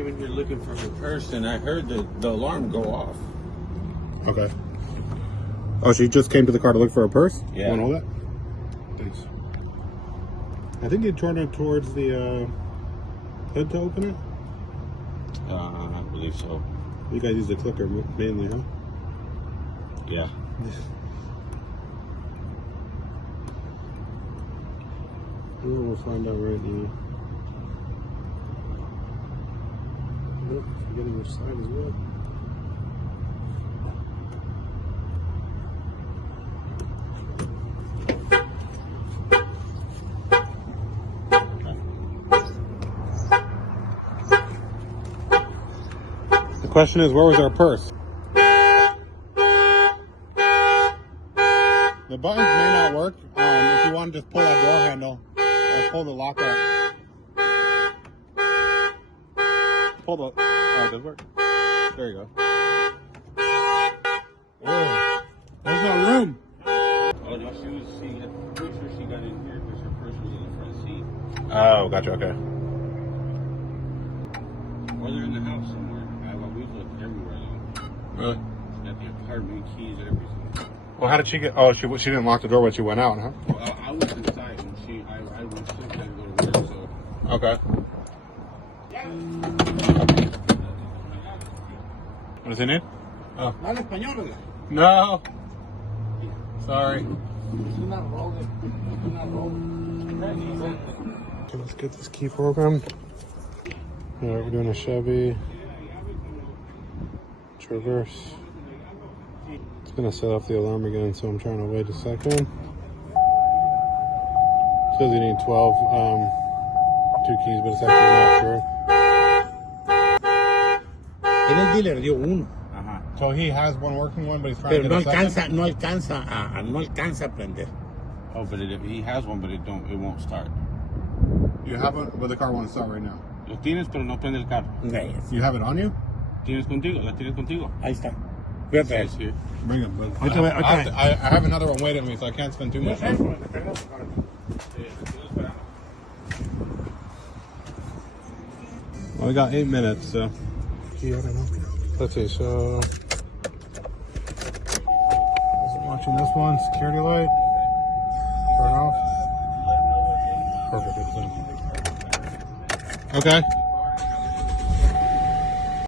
came in here looking for her purse, and I heard the alarm go off. Okay. Oh, she just came to the car to look for her purse? Yeah. Want all that? Thanks. I think you turned it towards the hood to open it? I believe so. You guys use the clicker mainly, huh? Yeah. We'll find out right now. Nope, forgetting which side is what. The question is, where was our purse? The buttons may not work. If you want to just pull that door handle or pull the lock up. Pull the. Oh, it does work. There you go. Oh, there's no room. Oh no, she had pretty sure she got in here because her purse was in the front seat. Oh, gotcha. Okay. Or they're in the house somewhere. We've looked everywhere though. Really? Got the apartment keys, everything. Well, how did she get? Oh, she didn't lock the door when she went out, huh? Well, I was inside when I went to go to work, so. Okay. What does he need? Oh. No. Sorry. Okay, let's get this key program. All right, we're doing a Chevy Traverse. It's gonna set off the alarm again, so I'm trying to wait a second. It says you need 12, 2 keys, but it's actually not true. En el dealer dio uno. So he has one working one, but he's trying Pero to no get a second? no alcanza a prender. Oh, but he has one, but it won't start. You have one, but the car won't start right now. Lo tienes, pero no prende el carro. You have it on you? ¿Tienes contigo? ¿La tienes contigo? Ahí está. Fíjate. Sí, sí. Bring it, but Okay. I have another one waiting for me, so I can't spend too much time. Well, we got 8 minutes, so. Yeah, I don't know. Let's see, so. Watching this one, security light. Turn off. Perfect. Okay.